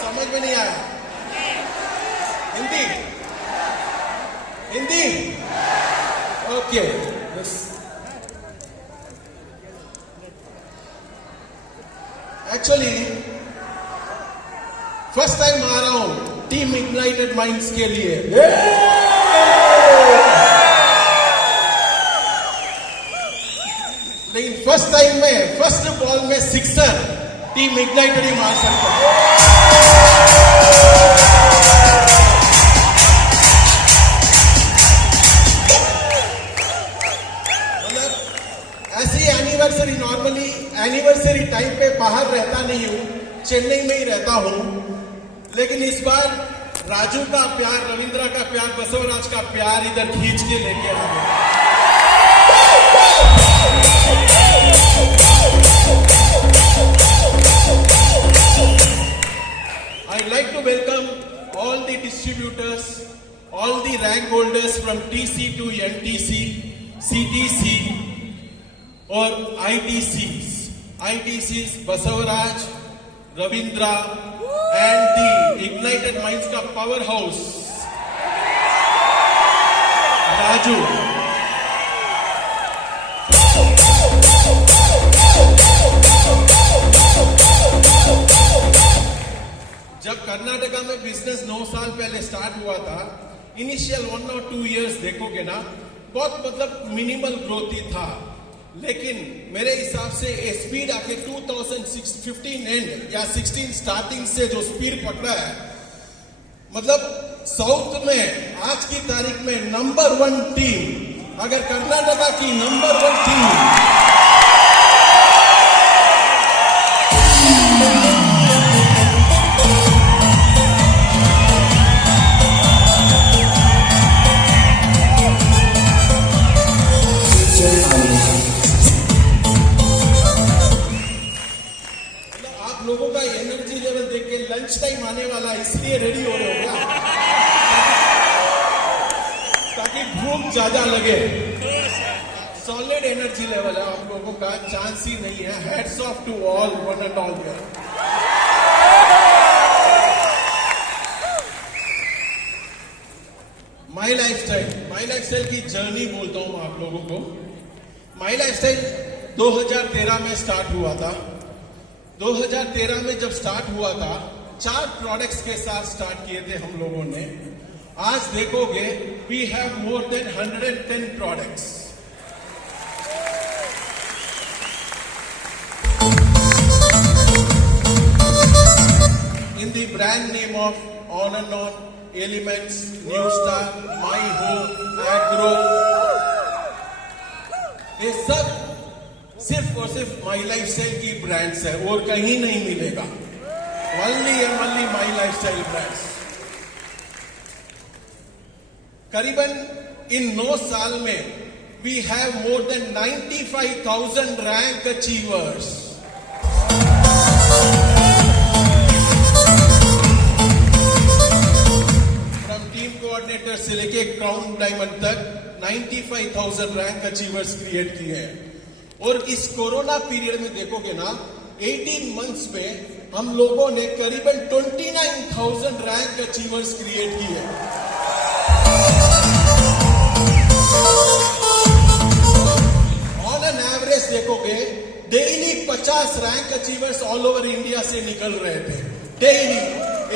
समझ में नहीं आया? Hindi? Hindi? Okay. Actually first time आ रहा हूं टीम इग्नाइटेड माइंड्स के लिए। लेकिन फर्स्ट टाइम में फर्स्ट बॉल में सिक्सर टीम इग्नाइटेड ही मार सकता है। मतलब ऐसी एनिवर्सरी, नॉर्मली एनिवर्सरी टाइम पे बाहर रहता नहीं हूं, चेन्नई में ही रहता हूं, लेकिन इस बार राजू का प्यार, रविंद्र का प्यार, बसवराज का प्यार इधर खींच के लेके आ गया। I'd like to welcome all the distributors, all the rank holders from TC to NTC, CTC or ITCs. ITCs, Basavaraj, Ravindra and the Ignited Minds का powerhouse, Raju. जब कर्नाटका में बिजनेस 9 साल पहले स्टार्ट हुआ था, इनिशियल 1 और 2 इयर्स देखोगे ना, बहुत मतलब मिनिमल ग्रोथ ही था, लेकिन मेरे हिसाब से ये स्पीड आके 2015 एंड या 16 स्टार्टिंग से जो स्पीड पकड़ा है, मतलब साउथ में आज की तारीख में नंबर 1 टीम, अगर कर्नाटका की नंबर 1 टीम लोगों का एनर्जी लेवल देख के लंच टाइम आने वाला, इसलिए रेडी हो रहे हो क्या? ताकि भूख ज्यादा लगे। सॉलिड एनर्जी लेवल है आप लोगों का, चांस ही नहीं है। Heads off to all, one and all there. My lifestyle की जर्नी बोलता हूं आप लोगों को। माई लाइफस्टाइल 2013 में स्टार्ट हुआ था। 2013 में जब स्टार्ट हुआ था, 4 प्रोडक्ट्स के साथ स्टार्ट किए थे हम लोगों ने। आज देखोगे we have more than 110 products. In the brand name of on and on, elements, new star, my home, agro, ये सब सिर्फ और सिर्फ माई लाइफस्टाइल की ब्रांड्स है और कहीं नहीं मिलेगा। Only and only my lifestyle brands. करीबन इन 9 साल में we have more than 95,000 rank achievers. From team coordinator से लेके क्राउन डायमंड तक 95,000 रैंक अचीवर्स क्रिएट किए हैं। और इस कोरोना पीरियड में देखोगे ना, 18 मंथ्स में हम लोगों ने करीबन 29,000 रैंक अचीवर्स क्रिएट किए। ऑन एन एवरेज देखोगे daily 50 rank achievers all over India से निकल रहे थे daily,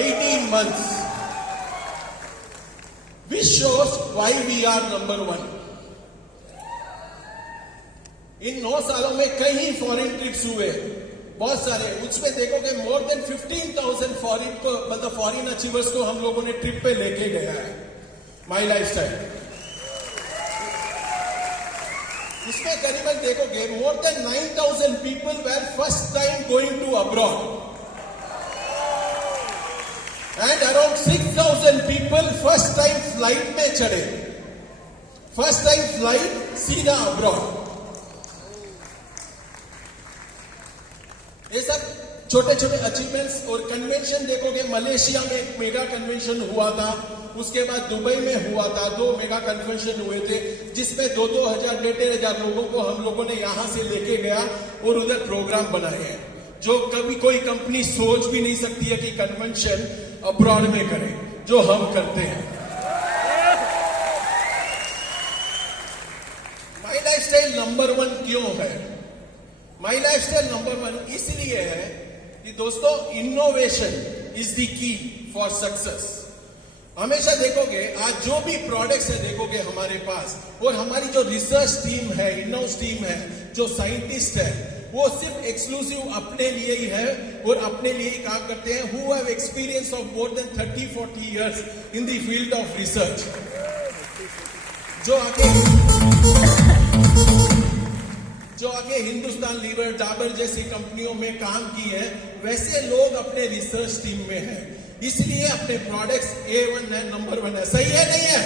18 months. Which shows why we are number 1। इन 9 सालों में कई फॉरेन ट्रिप्स हुए, बहुत सारे। उसमें देखोगे मोर देन 15,000 फॉरेन को, मतलब फॉरेन अचीवर्स को हम लोगों ने ट्रिप पे लेके गया है माई लाइफस्टाइल। इसमें करीबन देखोगे more than 9,000 people were first time going to abroad and around 6,000 people first time flight में चढ़े। फर्स्ट टाइम फ्लाइट सीधा अब्रॉड। ये सब छोटे छोटे अचीवमेंट्स। और कन्वेंशन देखोगे, मलेशिया में एक मेगा कन्वेंशन हुआ था, उसके बाद दुबई में हुआ था, 2 मेगा कन्वेंशन हुए थे, जिसमें 2-2 हजार 1,500 लोगों को हम लोगों ने यहां से लेके गया और उधर प्रोग्राम बनाए हैं। जो कभी कोई कंपनी सोच भी नहीं सकती है कि कन्वेंशन अब्रॉड में करे, जो हम करते हैं। माई लाइफस्टाइल नंबर 1 क्यों है? माई लाइफस्टाइल नंबर 1 इसलिए है कि दोस्तों, innovation is the key for success. हमेशा देखोगे, आज जो भी प्रोडक्ट्स है देखोगे हमारे पास, और हमारी जो रिसर्च टीम है, इन-हाउस टीम है, जो साइंटिस्ट है, वो सिर्फ एक्सक्लूसिव अपने लिए ही है और अपने लिए ही काम करते हैं। Who have experience of more than 30-40 years in the field of research. जो आगे हिंदुस्तान लीवर, डाबर जैसी कंपनियों में काम किए हैं, वैसे लोग अपने रिसर्च टीम में हैं। इसलिए अपने प्रोडक्ट्स A1 है, नंबर 1 है। सही है नहीं है?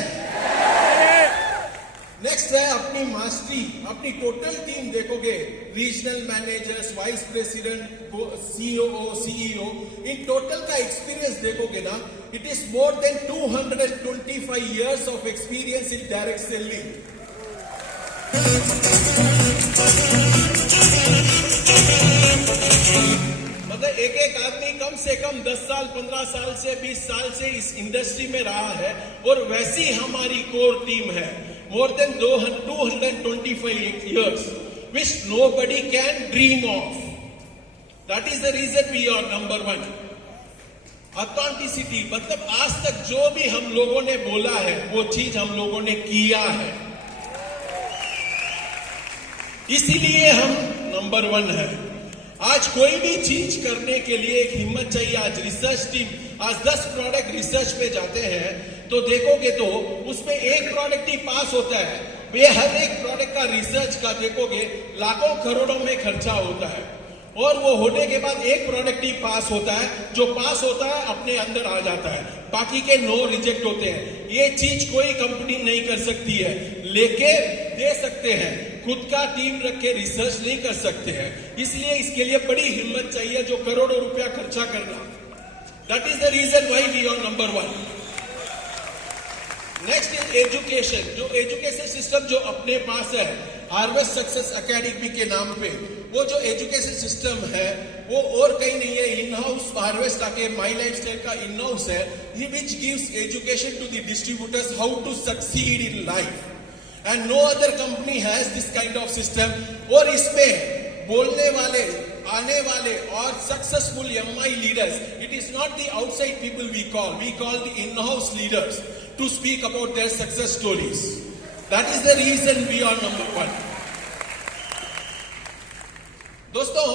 नेक्स्ट है अपनी मास्टरी, अपनी टोटल टीम देखोगे, regional managers, vice president, CEO, in total का एक्सपीरियंस देखोगे ना, it is more than 225 years of experience in direct selling. मतलब एक आदमी कम से कम 10 साल, 15 साल से 20 साल से इस इंडस्ट्री में रहा है, और वैसी हमारी कोर टीम है, more than 225 years, which nobody can dream of. That is the reason we are number 1. Authenticity, मतलब आज तक जो भी हम लोगों ने बोला है, वो चीज हम लोगों ने किया है, इसीलिए हम नंबर 1 है। आज कोई भी चीज करने के लिए एक हिम्मत चाहिए। आज रिसर्च टीम, आज 10 प्रोडक्ट रिसर्च पे जाते हैं तो देखोगे तो उसमें एक प्रोडक्ट ही पास होता है। ये हर एक प्रोडक्ट का रिसर्च का देखोगे लाखों करोड़ों में खर्चा होता है, और वो होने के बाद एक प्रोडक्ट ही पास होता है। जो पास होता है अपने अंदर आ जाता है, बाकी के 9 रिजेक्ट होते हैं। ये चीज कोई कंपनी नहीं कर सकती है, लेके दे सकते हैं, खुद का टीम रख के रिसर्च नहीं कर सकते हैं। इसलिए इसके लिए बड़ी हिम्मत चाहिए, जो करोड़ों रुपया खर्चा करना। That is the reason why we are number 1। Next is education. जो एजुकेशन सिस्टम जो अपने पास है, हार्वेस्ट सक्सेस एकेडमी के नाम पे, वो जो एजुकेशन सिस्टम है वो और कहीं नहीं है, इन हाउस हार्वेस्ट आके माई लाइफस्टाइल का इन हाउस है, which gives education to the distributors how to succeed in life, and no other company has this kind of system. और इसमें बोलने वाले, आने वाले और successful MI leaders, it is not the outside people we call the in house leaders to speak about their success stories. That is the reason we are number 1. दोस्तों,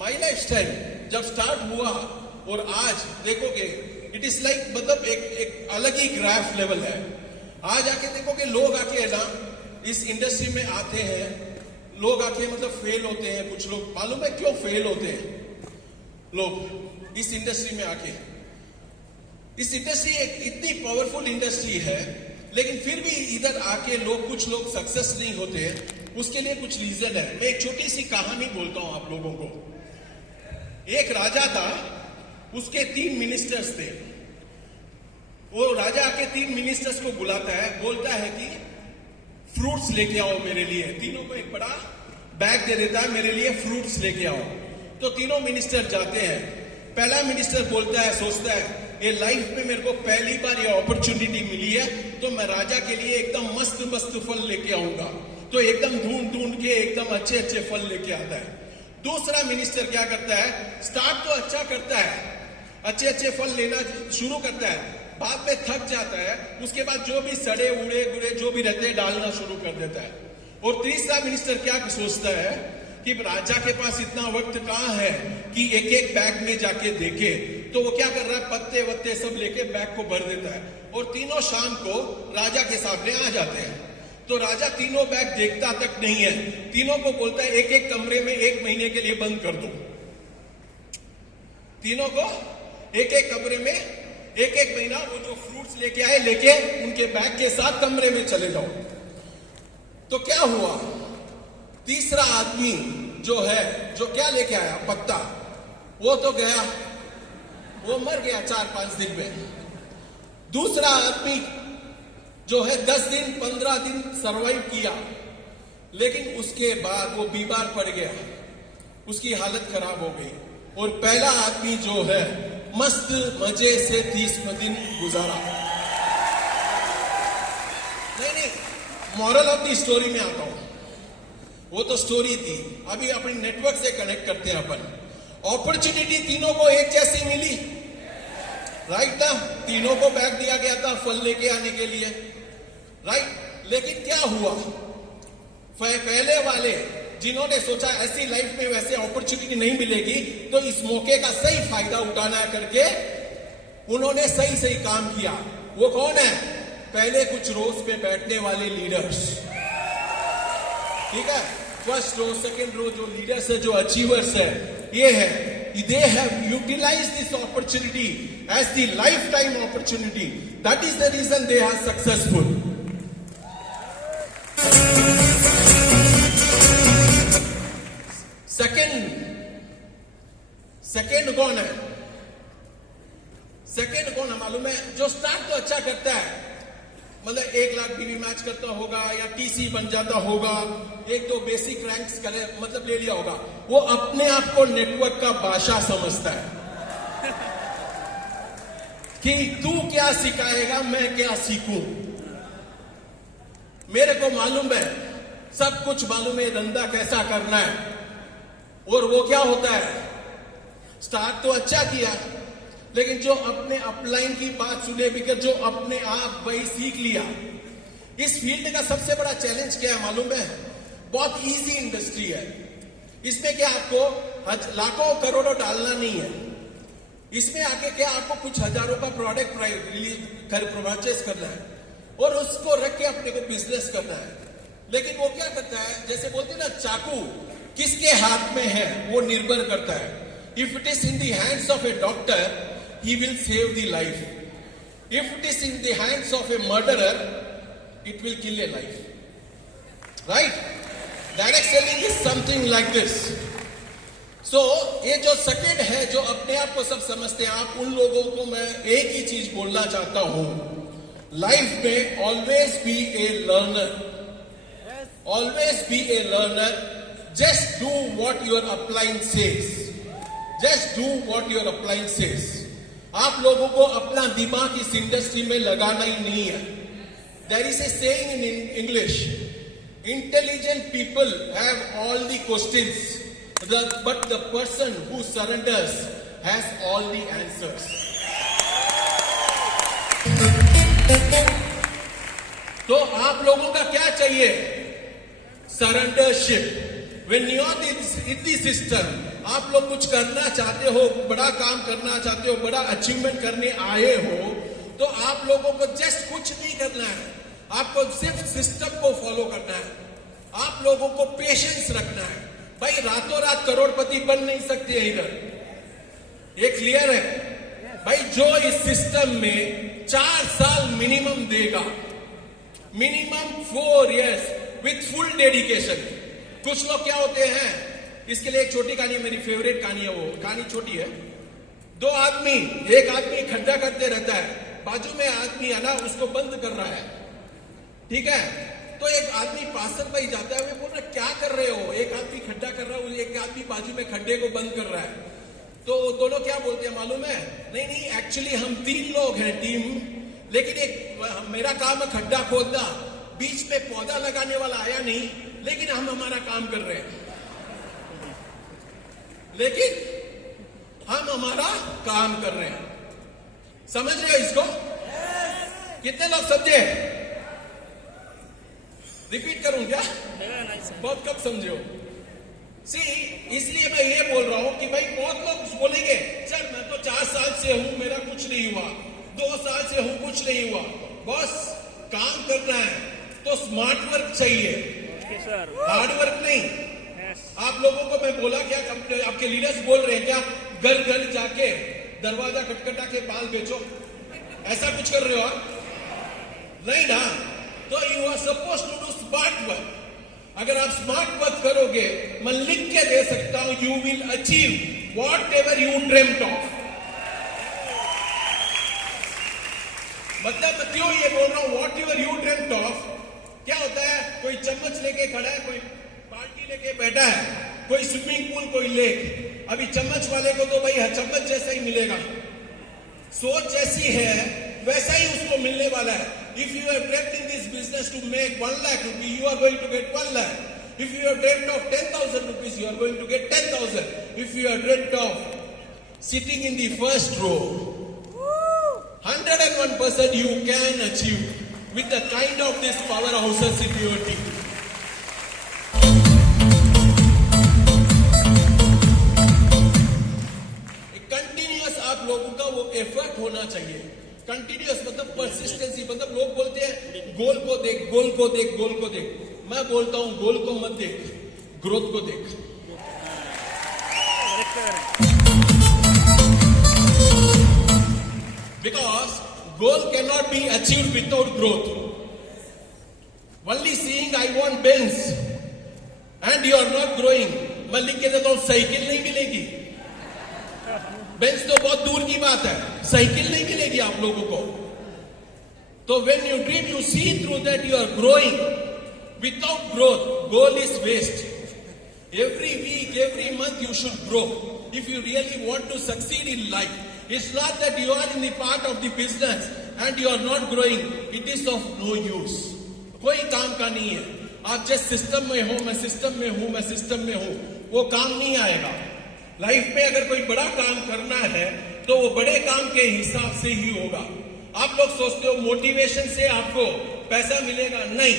माई lifestyle जब start हुआ और आज देखोगे, इट इज लाइक, मतलब एक अलग ही graph level है। आज आके देखोगे, लोग आके ना इस इंडस्ट्री में आते हैं, लोग आके मतलब फेल होते हैं। कुछ लोग, मालूम है क्यों फेल होते हैं लोग इस इंडस्ट्री में आके? इस इंडस्ट्री एक इतनी पावरफुल इंडस्ट्री है, लेकिन फिर भी इधर आके कुछ लोग सक्सेस नहीं होते हैं। उसके लिए कुछ रीजन है। मैं एक छोटी सी कहानी बोलता हूं आप लोगों को। एक राजा था, उसके 3 मिनिस्टर्स थे। वो राजा आके 3 मिनिस्टर्स को बुलाता है, बोलता है कि फ्रूट्स लेके आओ मेरे लिए। तीनों को एक बड़ा बैग दे देता है, मेरे लिए फ्रूट्स लेके आओ। तो तीनों मिनिस्टर जाते हैं। पहला मिनिस्टर बोलता है, सोचता है, ये लाइफ में मेरे को पहली बार ये अपॉर्चुनिटी मिली है, तो मैं राजा के लिए एकदम मस्त मस्त फल लेके आऊंगा। तो एकदम ढूंढ के एकदम अच्छे अच्छे फल लेके आता है। दूसरा मिनिस्टर क्या करता है, स्टार्ट तो अच्छा करता है, अच्छे अच्छे फल लेना शुरू करता है, बाद में थक जाता है। उसके बाद जो भी सड़े उड़े गुड़े जो भी रहते हैं डालना शुरू कर देता है। और तीसरा मिनिस्टर क्या सोचता है कि राजा के पास इतना वक्त कहां है कि एक एक बैग में जाके देखे। तो वो क्या कर रहा है, पत्ते वत्ते सब लेके बैग को भर देता है, और तीनों शाम को राजा के सामने आ जाते हैं। तो राजा तीनों बैग देखता तक नहीं है, तीनों को बोलता है एक एक कमरे में 1 महीने के लिए बंद कर दो। तीनों को एक एक कमरे में 1-1 महीना वो जो फ्रूट्स लेके आए, लेके उनके बैग के साथ कमरे में चले जाओ। तो क्या हुआ, तीसरा आदमी जो है, जो क्या लेके आया, पत्ता, वो तो गया, वो मर गया 4-5 दिन में। दूसरा आदमी जो है 10 दिन 15 दिन सरवाइव किया, लेकिन उसके बाद वो बीमार पड़ गया। उसकी हालत खराब हो गई। और पहला आदमी जो है मस्त मजे से 30 दिन गुजारा। नहीं, मॉरल ऑफ द स्टोरी में आता हूं। वो तो स्टोरी थी, अभी अपनी नेटवर्क से कनेक्ट करते हैं अपन। अपॉर्चुनिटी तीनों को एक जैसी मिली, राइट ना? तीनों को बैग दिया गया था फल लेके आने के लिए, राइट? लेकिन क्या हुआ, पहले वाले जिन्होंने सोचा ऐसी लाइफ में वैसे अपॉर्चुनिटी नहीं मिलेगी तो इस मौके का सही फायदा उठाना करके उन्होंने सही सही काम किया। वो कौन है? पहले कुछ रोज पे बैठने वाले लीडर्स, ठीक है? फर्स्ट रो, सेकेंड रो जो लीडर्स है, जो अचीवर्स है, ये है, they have utilized this opportunity as the lifetime opportunity. That is the reason they are successful. Second कौन है? सेकेंड कौन है मालूम है? जो स्टार्ट तो अच्छा करता है, मतलब 1 लाख बीवी मैच करता होगा या टीसी बन जाता होगा, एक तो बेसिक रैंक्स करे, मतलब ले लिया होगा, वो अपने आप को नेटवर्क का भाषा समझता है कि तू क्या सिखाएगा, मैं क्या सीखूं। मेरे को मालूम है, सब कुछ मालूम है धंधा कैसा करना है। और वो क्या होता है, स्टार्ट तो अच्छा किया, लेकिन जो अपने अपलाइन की बात सुने बिकॉज जो अपने आप वही सीख लिया। इस फील्ड का सबसे बड़ा चैलेंज क्या है मालूम है? बहुत इजी इंडस्ट्री है। इसमें क्या आपको लाखों करोड़ों डालना नहीं है। इसमें आके क्या आपको कुछ हजारों का प्रोडक्ट परचेस करना है और उसको रख के अपने को बिजनेस करना है। लेकिन वो क्या करता है, जैसे बोलते हैं ना, चाकू किसके हाथ में है वो निर्भर करता है। If it is in the hands of A doctor, he will save the life. If it is in the hands of a murderer, it will kill a life. Right? Direct selling is something like this. So, ये जो second है, जो अपने आप को सब समझते हैं, आप उन लोगों को मैं एक ही चीज बोलना चाहता हूं, लाइफ में always be A learner, always be A learner. Just do what your upline says, just do what your upline says. आप लोगों को अपना दिमाग इस इंडस्ट्री में लगाना ही नहीं है। There is a saying in English, intelligent people have all the questions, but the person who surrenders has all the answers. तो आप लोगों का क्या चाहिए? सरेंडरशिप। When you are in the system, आप लोग कुछ करना चाहते हो, बड़ा काम करना चाहते हो, बड़ा अचीवमेंट करने आए हो, तो आप लोगों को जस्ट कुछ नहीं करना है, आपको सिर्फ सिस्टम को फॉलो करना है। आप लोगों को पेशेंस रखना है। भाई रातों रात करोड़पति बन नहीं सकते हैं इधर, ये क्लियर है भाई? जो इस सिस्टम में 4 साल मिनिमम देगा, minimum 4 years with full dedication. कुछ लोग क्या होते हैं, इसके लिए एक छोटी कहानी, मेरी फेवरेट कहानी है, वो कहानी छोटी है। 2 आदमी, एक आदमी खड्डा करते रहता है, बाजू में आदमी है ना उसको बंद कर रहा है, ठीक है? तो एक आदमी पासर भाई जाता है, वो बोल रहा क्या कर रहे हो? एक आदमी खड्डा कर रहा है, एक आदमी बाजू में खड्डे को बंद कर रहा है। तो दोनों क्या बोलते हैं मालूम है? नहीं, एक्चुअली हम 3 लोग हैं टीम, लेकिन एक मेरा काम है खड्डा खोदना, बीच में पौधा लगाने वाला आया नहीं, लेकिन हम हमारा काम कर रहे हैं, लेकिन हम हमारा काम कर रहे हैं। समझ रहे हो इसको? कितने लोग समझे? रिपीट करूं क्या? बहुत कम समझे हो। सी, इसलिए मैं ये बोल रहा हूं कि भाई बहुत लोग बोलेंगे सर मैं तो 4 साल से हूं, मेरा कुछ नहीं हुआ, 2 साल से हूं, कुछ नहीं हुआ। बस काम करना है तो स्मार्ट वर्क चाहिए, हार्ड वर्क नहीं। आप लोगों को मैं बोला क्या, आपके लीडर्स बोल रहे हैं क्या, घर घर जाके दरवाजा खटखटा के बाल बेचो, ऐसा कुछ कर रहे हो आप? नहीं ना। तो you are suppose to do smart work. अगर आप स्मार्ट वर्क करोगे, मैं लिख के दे सकता हूं, you will achieve what ever you dreamed of. मतलब क्यों ये बोल रहा हूं what ever you dreamed of? क्या होता है, कोई चम्मच लेके खड़ा है, कोई बाल्टी लेके बैठा है, कोई स्विमिंग पूल, कोई लेक। अभी चम्मच वाले को तो भाई चम्मच जैसा ही मिलेगा, सोच जैसी है वैसा ही उसको मिलने वाला है। If you have dreamt in this business to make 1 lakh rupees, you are going to get 1 lakh. If you have dreamt of 10,000 rupees, you are going to get 10,000. If you have dreamt of sitting in the first row, 101% you can achieve with the kind of this powerhouses in your team. Continuous आप लोगों का वो effort होना चाहिए। Continuous मतलब persistency, मतलब लोग बोलते हैं गोल को देख, गोल को देख, गोल को देख। मैं बोलता हूं गोल को मत देख, ग्रोथ को देख। Because goal can not be achieved without growth. Only seeing I want Benz and you are not growing, मैं लिख के देता हूं साइकिल नहीं मिलेगी। बेंच तो बहुत दूर की बात है, साइकिल नहीं मिलेगी आप लोगों को। तो when you dream you see through that you are growing. Without growth goal is waste. Every week, every month you should grow if you really want to succeed in life. It's not that you are in the part of the business and you are not growing, it is of no use. कोई काम का नहीं है। आप जिस system में हो, मैं सिस्टम में हूं, मैं सिस्टम में हूं, वो काम नहीं आएगा। लाइफ में अगर कोई बड़ा काम करना है तो वो बड़े काम के हिसाब से ही होगा। आप लोग सोचते हो मोटिवेशन से आपको पैसा मिलेगा, नहीं।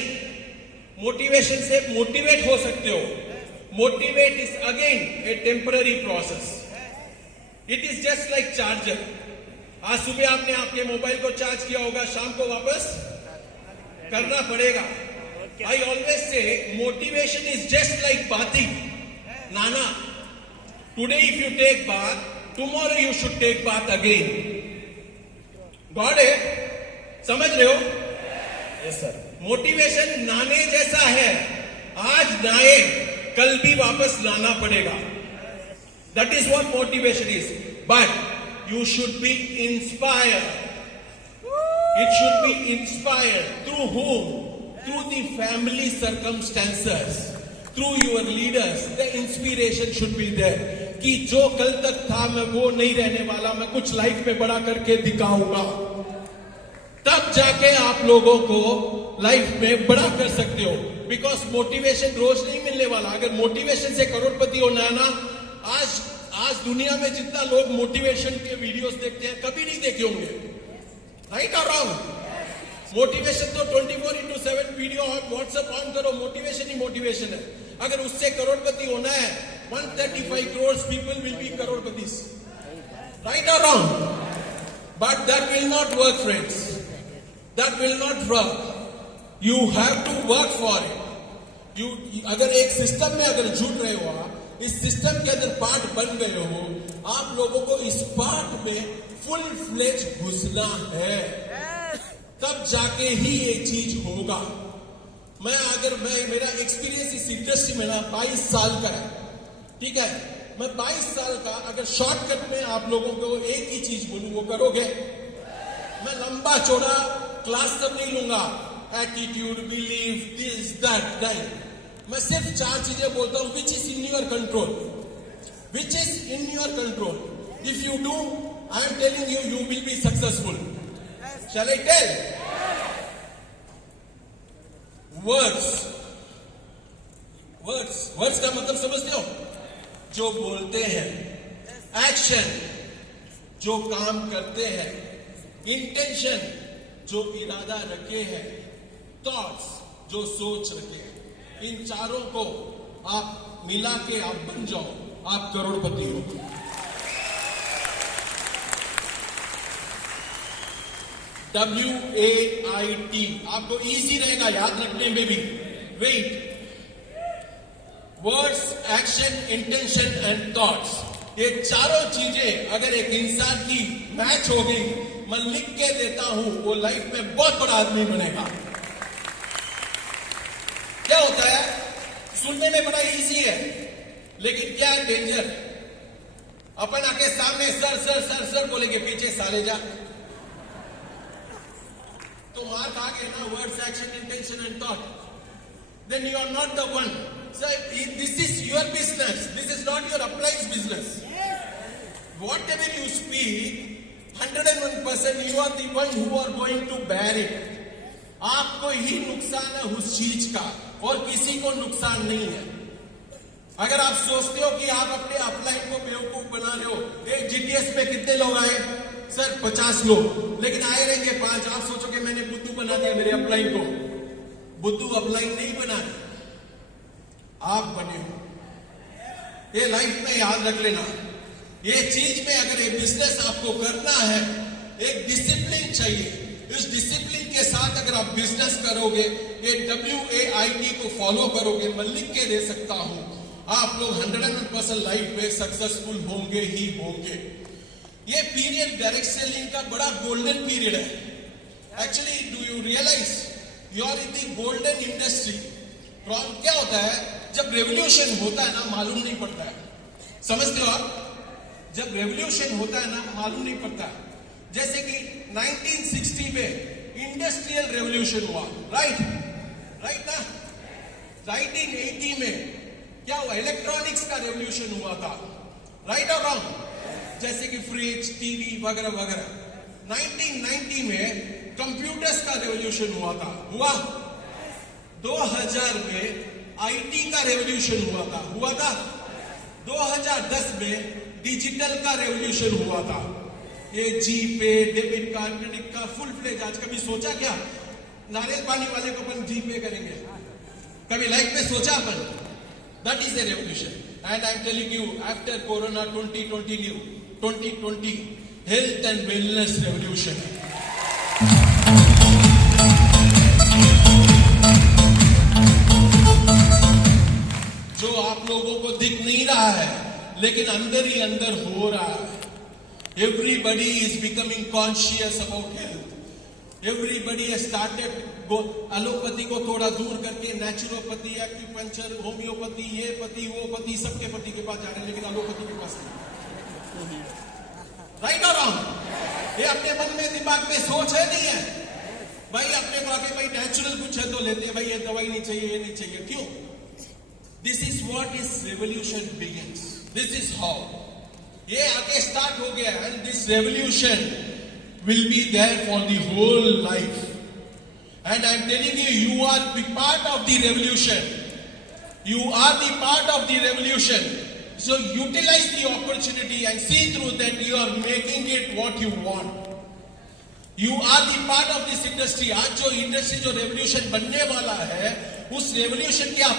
मोटिवेशन से मोटिवेट हो सकते हो। Motivate is again A temporary process. It is just like charger. आज सुबह आपने आपके मोबाइल को चार्ज किया होगा, शाम को वापस करना पड़ेगा। I always say motivation is just like bathing. Nana, today if you take bath, tomorrow you should take bath again. Got it? समझ रहे हो? Yes sir. मोटिवेशन नहाने जैसा है। आज नहाए, कल भी वापस नहाना पड़ेगा। That is what motivation is. But you should be inspired. It should be inspired through whom? Through the family circumstances. Through your leaders, the inspiration should be there. कि जो कल तक था मैं वो नहीं रहने वाला, मैं कुछ लाइफ में बड़ा करके दिखाऊंगा। तब जाके आप लोगों को लाइफ में बड़ा कर सकते हो। बिकॉज मोटिवेशन रोज नहीं मिलने वाला। अगर मोटिवेशन से करोड़पति होना है ना, आज दुनिया में जितना लोग मोटिवेशन के वीडियोस देखते हैं कभी नहीं देखे होंगे। राइट और रॉन्ग? मोटिवेशन तो 24/7 वीडियो और व्हाट्सएप ऑन करो, मोटिवेशन ही मोटिवेशन है। अगर उससे करोड़पति होना है, 135 crore people will be crorepatis. Right और wrong? But that will not work friends, that will not work. You have to work for it. You अगर एक सिस्टम में अगर जुड़ रहे हो, आप इस सिस्टम के अंदर पार्ट बन गए हो, आप लोगों को इस पार्ट में फुल फ्लेज घुसना है, तब जाके ही ये चीज होगा। मेरा एक्सपीरियंस इस इंडस्ट्री में ना 22 साल का है, ठीक है। मैं 22 साल का अगर शॉर्टकट में आप लोगों को एक ही चीज बोलूं, वो करोगे? मैं लंबा चौड़ा क्लास सब नहीं लूंगा, एटीट्यूड, बिलीफ, दिस दैट, नहीं। मैं सिर्फ 4 चीजें बोलता हूं, which is in your control. Which is in your control. If you do, I am telling you, you will be successful. Shall I tell? Words का मतलब समझते हो? जो बोलते हैं। एक्शन, जो काम करते हैं। इंटेंशन, जो इरादा रखे हैं। थॉट्स, जो सोच रखे हैं। इन चारों को आप मिला के आप बन जाओ, आप करोड़पति हो। WAIT आपको इजी रहेगा याद रखने में भी। Wait, words, action, intention and thoughts, ये चारों चीजें अगर एक इंसान की मैच हो गई, मैं लिख के देता हूं, वो लाइफ में बहुत बड़ा आदमी बनेगा। क्या होता है, सुनने में बड़ा इजी है, लेकिन क्या डेंजर। अपन आके सामने सर सर सर सर बोलेंगे, पीछे साले जा, तो मार्क आ गए ना, words, action, intention and thought, then you are not the one. Sir, this is your business. This is not your appliance business. Whatever you speak, 101% you are the one who are going to bear it. आपको ही नुकसान है उस चीज का और किसी को नुकसान नहीं है। अगर आप सोचते हो कि आप अपने अपलाइन को बेवकूफ बना रहे हो, एक जीटीएस पे कितने लोग आए? सर 50 लोग, लेकिन आए रहेंगे 5। आप सोचोगे मैंने बुद्धू बना दिया मेरे अपलाइन को। बुद्धू अपलाइन नहीं बना, आप बने हो। ये लाइफ में याद रख लेना, ये चीज में अगर ये बिजनेस आपको करना है, एक डिसिप्लिन चाहिए। इस डिसिप्लिन के साथ अगर आप बिजनेस करोगे, ये WAIT को फॉलो करोगे, मैं लिख के दे सकता हूं, आप लोग 100% लाइफ में सक्सेसफुल होंगे ही होंगे। ये पीरियड डायरेक्ट सेलिंग का बड़ा गोल्डन पीरियड है। Actually do you realise you are in the golden industry. Problem क्या होता है, जब रेवोल्यूशन होता है ना, मालूम नहीं पड़ता है। समझते हो आप? जब रेवोल्यूशन होता है ना, मालूम नहीं पड़ता। जैसे कि 1960 में इंडस्ट्रियल रेवोल्यूशन हुआ, राइट ना। 1980 में क्या हुआ, इलेक्ट्रॉनिक्स का रेवोल्यूशन हुआ था, राइट और रॉन्ग? जैसे कि फ्रिज, टीवी वगैरह वगैरह। 1990 में कंप्यूटर्स का रेवोल्यूशन हुआ था, हुआ। 2000 में आईटी का रेवोल्यूशन हुआ था। 2010 में डिजिटल का रेवोल्यूशन हुआ था। ये GPay, debit card, credit card, full fledge. आज कभी सोचा क्या नारियल पानी वाले को अपन जीपे करेंगे? कभी लाइफ में सोचा अपन? That is a revolution. And I am telling you, after Corona 2020 health and wellness revolution. जो आप लोगों को दिख नहीं रहा है, लेकिन अंदर ही अंदर हो रहा है। Everybody is becoming conscious about health. Everybody has started allopathy को थोड़ा दूर करके नेचुरोपैथी, एक्यूपंक्चर, होम्योपैथी, ये पति वो पति, सबके पति के पास जा रहे हैं, लेकिन एलोपैथी के पास नहीं। राइट और रॉन्ग? ये अपने मन में दिमाग में सोच है नहीं है भाई? अपने को आके भाई नेचुरल कुछ है तो लेते हैं, भाई ये दवाई नहीं चाहिए, ये नहीं चाहिए। क्यों? This is what is revolution begins. This is how ये आगे स्टार्ट हो गया। And this revolution will be there for the whole life. And I am telling you, you are the part of the revolution. You are the part of the revolution. So utilize the opportunity and see through that you are making it what you want. You are the part of this industry. आज जो industry जो revolution बनने वाला है, उस revolution के